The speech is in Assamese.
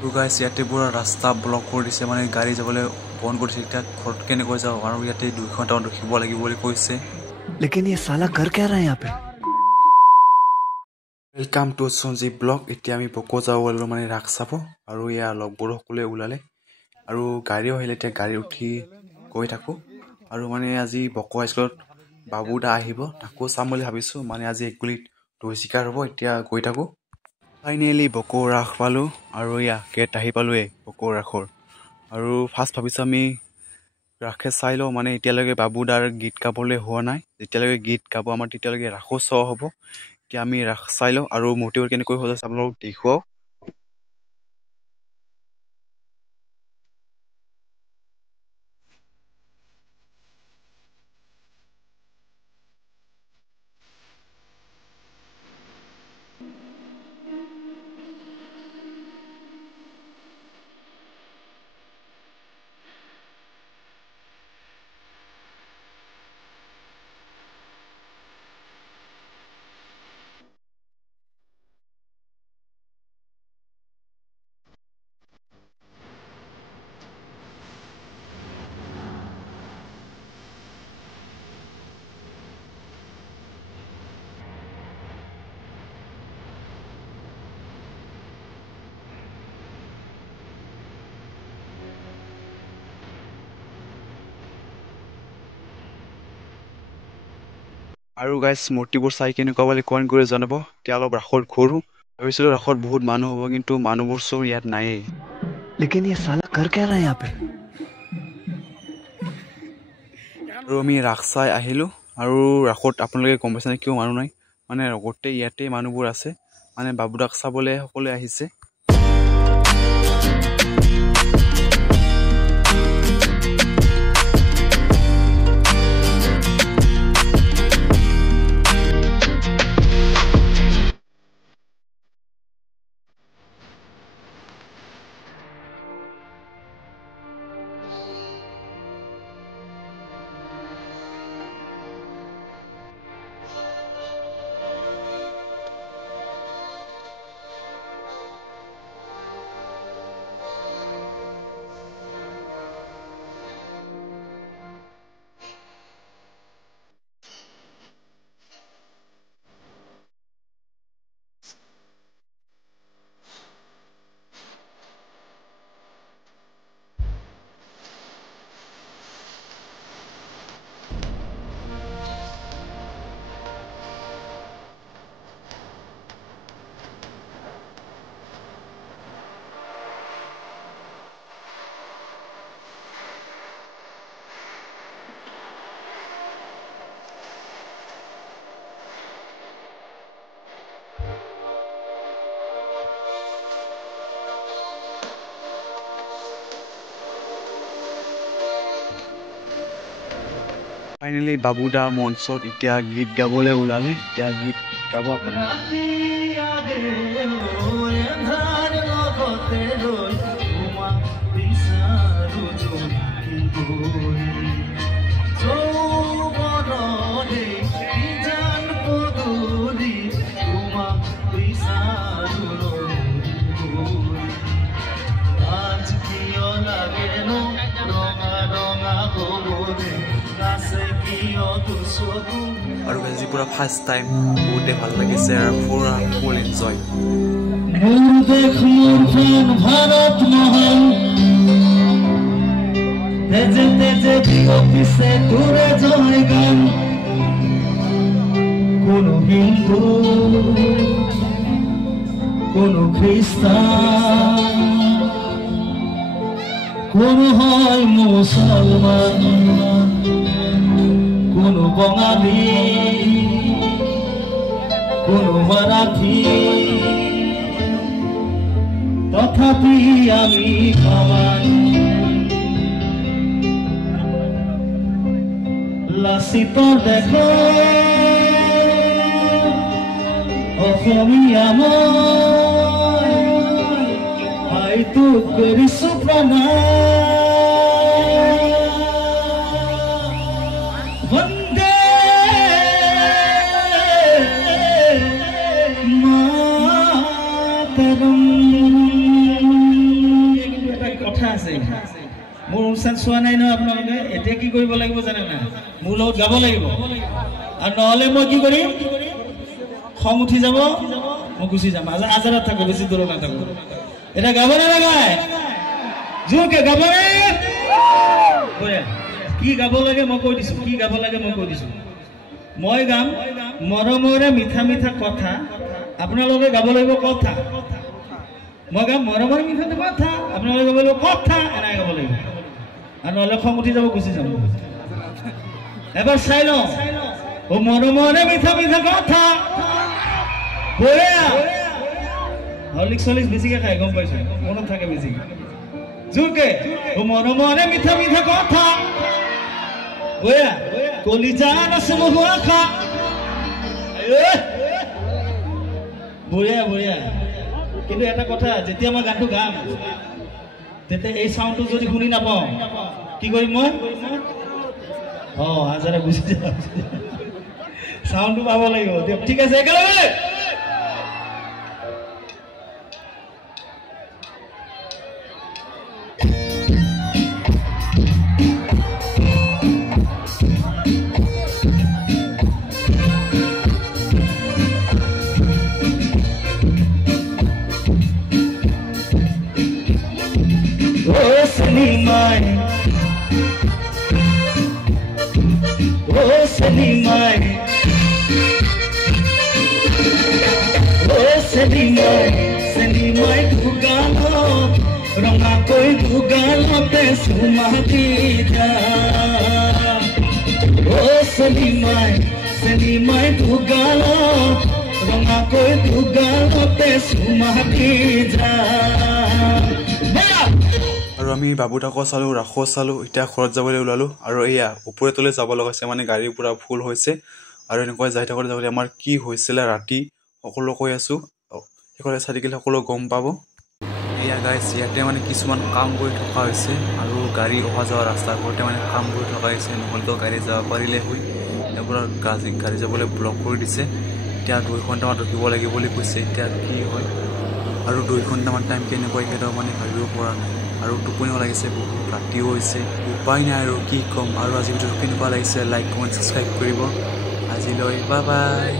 তো গাইস ইয়াতে পুৰা ৰাস্তা ব্লক কৰি দিছে মানে গাড়ী যাবলৈ বন্ধ কৰিছে এতিয়া ঘৰত কেনেকৈ যাব আৰু ইয়াতে 2 ঘণ্টা ৰখিব লাগিব বুলি কৈছে लेकिन ये साला कर क्या रहा है यहाँ पे वेलकम टू सঞ্জীৱ ব্লগ এতিয়া আমি বকো যাব গলো মানে ৰাখ চাব আৰু ইয়া লগবোৰ সকলে ওলালে আৰু গাড়ীও আহিলে এতিয়া গাড়ী উঠি গৈ থাকো আৰু মানে আজি বকো স্কুলত বাবুদা আহিব তাকো চাম বুলি ভাবিছো মানে আজি একগুলিত দৈ শিকাৰ হ'ব এতিয়া গৈ থাকো ফাইনেলি বকো ৰাখ পালো আৰু ইয়া গেট আহি পালোৱে বকো ৰাখৰ আৰু ফাৰ্ষ্ট ভাবিছো আমি ৰাখে চাই লওঁ মানে এতিয়ালৈকে বাবুদাৰ গীত গাবলৈ হোৱা নাই যেতিয়ালৈকে গীত গাব আমাৰ তেতিয়ালৈকে ৰাখো চাও হ'ব এতিয়া আমি ৰাখ চাই লওঁ আৰু মূৰ্তিবোৰ কেনেকৈ সজাইছে আপোনালোকক দেখুৱাও আৰু গাইস মূৰ্তিবোৰ চাই কেনেকুৱা বুলি কমেন্ট কৰি জনাব এতিয়া অলপ ৰাখত ঘূৰো ভাবিছিলো ৰাখত বহুত মানুহ হ'ব কিন্তু মানুহবোৰ চব ইয়াত নায়েই लेकिन ये साला कर क्या रहा है यहाँ पे আৰু আমি ৰাখ চাই আহিলো আৰু ৰাখত আপোনালোকে গম পাইছেনে কিয় মানুহ নাই মানে গোটেই ইয়াতে মানুহবোৰ আছে মানে বাবুদাক চাবলৈ সকলোৱে আহিছে ফাইনেলি বাবুদা মঞ্চত এতিয়া গীত গাবলৈ ওলালে এতিয়া গীত গাব আপুনি আৰু আজি পুৰা ফাৰ্ষ্ট টাইম বহুতে ভাল লাগিছে আৰু পুৰা ফুল এনজয় ভাৰত মহান তেজে তেজে বিগপিছে তোৰে জয় গান কোনো হিন্দু কোনো খ্ৰীষ্টান কোনো হয় মুছলমান কোনো বঙালী কোনো মাৰাঠী তথাপি আমি সমান লাচিত দেশ অসমীয়া মই হয়তো কৰিছো প্ৰণাম वंदे मातरम মোৰ অনুষ্ঠান চোৱা নাই নহয় আপোনালোকে এতিয়া কি কৰিব লাগিব জানে না মোৰ লগত গাব লাগিব আৰু নহলে মই কি কৰিম খং উঠি যাব মই গুচি যাম আজাৰত থাকো বেছি দূৰত নাথাকো এটা গাব নালাগায় জোৰকে গাব কি গাব লাগে মই কৈ দিছো কি গাব লাগে মই কৈ দিছো মই গাম মৰমৰে মিঠা মিঠা কথা আপোনালোকে গাব লাগিব কথা মই গাম মৰমৰে মিঠা মিঠা কথা আপোনালোকে গাব লাগিব কথা এনাই গাব লাগিব আৰু নহলে খং উঠি যাব গুচি যাম এবাৰ চাই লওঁ ও মৰমৰে মিঠা মিঠা কথা বঢ়িয়া হলিক্স বেছিকে খাই গম পাইছো মনত থাকে বেছিকে জোৰকে ও মৰমৰে মিঠা মিঠা কথা বঢ়িয়া কলিজান আছে বহু আশা বঢ়িয়া বঢ়িয়া কিন্তু এটা কথা যেতিয়া মই গানটো গাম তেতিয়া এই সাউন্ডটো যদি শুনি নাপাওঁ কি কৰিম মই হাজাৰে গুচি যাম সাউন্ডটো পাব লাগিব ঠিক আছে একেলগে रंगा कोई दुगालोते सुमाती जा ओ सलीमाय दुगालो रंगा कोई दुगालोते सुमाती जा আৰু আমি বাবুটাকো চালো ৰাখো চালো এতিয়া ঘৰত যাবলৈ ওলালো আৰু এয়া ওপৰে তলে যাব লগাইছে মানে গাড়ী পুৰা ফুল হৈছে আৰু এনেকৈ যাই থাকোতে যাবলৈ আমাৰ কি হৈছিল ৰাতি সকলো কৈ আছো সেইকলে চাৰিকিল সকলো গম পাব এয়া গাইছ ইয়াতে মানে কিছুমান কাম কৰি থকা হৈছে আৰু গাড়ী অহা যোৱা ৰাস্তাৰ ওপৰতে মানে কাম কৰি থকা হৈছে নহ'লেতো গাড়ী যাব পাৰিলে হৈ এবাৰ গাড়ী যাবলৈ ব্লক কৰি দিছে এতিয়া 2 ঘণ্টামান ৰখিব লাগিব বুলি কৈছে এতিয়া কি হয় আৰু 2 ঘণ্টামান টাইম কেনেকৈ কেইটাও মানে ভাবিব পৰা নাই আৰু টোপনিও লাগিছে বহুত ৰাতিও হৈছে উপায় নাই আৰু কি ক'ম আৰু আজি ভিডিঅ'টো কেনেকুৱা লাগিছে লাইক কমেণ্ট ছাবস্ক্ৰাইব কৰিব আজিলৈ বাই বাই